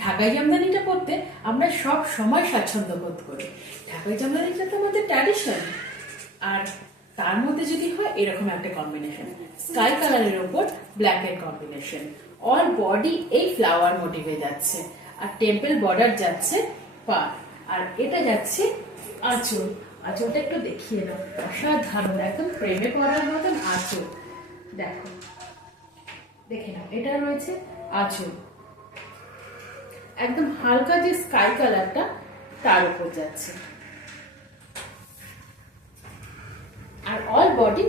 ঢাকাই জামদানিটা পরতে আমরা সব সময় স্বাচ্ছন্দ্য বোধ করি। ঢাকাই জামদানিটা তো আমাদের ট্র্যাডিশন। আর তার মধ্যে যদি হয় এরকম একটা কম্বিনেশন, স্কাই কালারের ওপর ব্ল্যাকের কম্বিনেশন, অল বডি এই ফ্লাওয়ার মোটিভে যাচ্ছে, আর টেম্পল বর্ডার যাচ্ছে পা, আর এটা যাচ্ছে আঁচল। আঁচলটা একটু দেখিয়ে দাও, অসাধারণ, একদম প্রেমে পড়ার মতন আঁচল। দেখো, দেখে নাও, এটা রয়েছে আঁচল, একদম হালকা যে স্কাই কালারটা তার উপর যাচ্ছে, আর অল বডি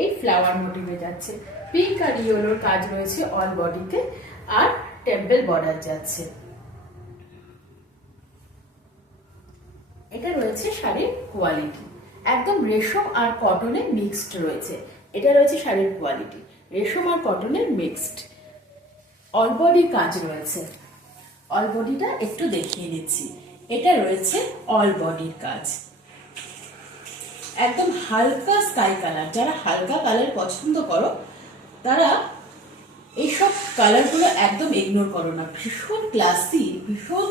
এই ফ্লাওয়ার মোটিভে যাচ্ছে। পিঙ্ক আর ইয়েলোর কাজ রয়েছে অল বডিতে, আর টেম্পল বর্ডার যাচ্ছে। এটা রয়েছে শাড়ির কোয়ালিটি, একদম রেশম আর কটনের মিক্সড রয়েছে। এটা রয়েছে শাড়ির কোয়ালিটি, রেশম আর কটনের মিক্সড। অল বডির কাজ রয়েছে, অল বডিটা একটু দেখিয়ে নিচ্ছি। এটা রয়েছে অল বডির কাজ, একদম হালকা স্কাই কালার। যারা হালকা কালার পছন্দ করো তারা এইসব কালারগুলো একদম ইগনোর করো না। ভীষণ ক্লাসি, ভীষণ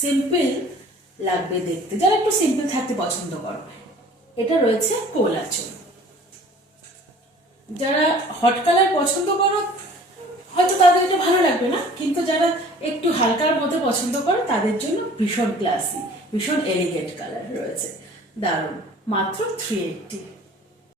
সিম্পল লাগবে দেখতে, যারা একটু সিম্পল থাকতে পছন্দ করো। এটা রয়েছে কোল আঁচল। যারা হট কালার পছন্দ করো হয়তো তাদের এটা ভালো লাগবে না, কিন্তু যারা একটু হালকার মধ্যে পছন্দ করো তাদের জন্য ভীষণ ক্লাসি, ভীষণ এলিগেন্ট কালার রয়েছে। দারুণ, মাত্র 380।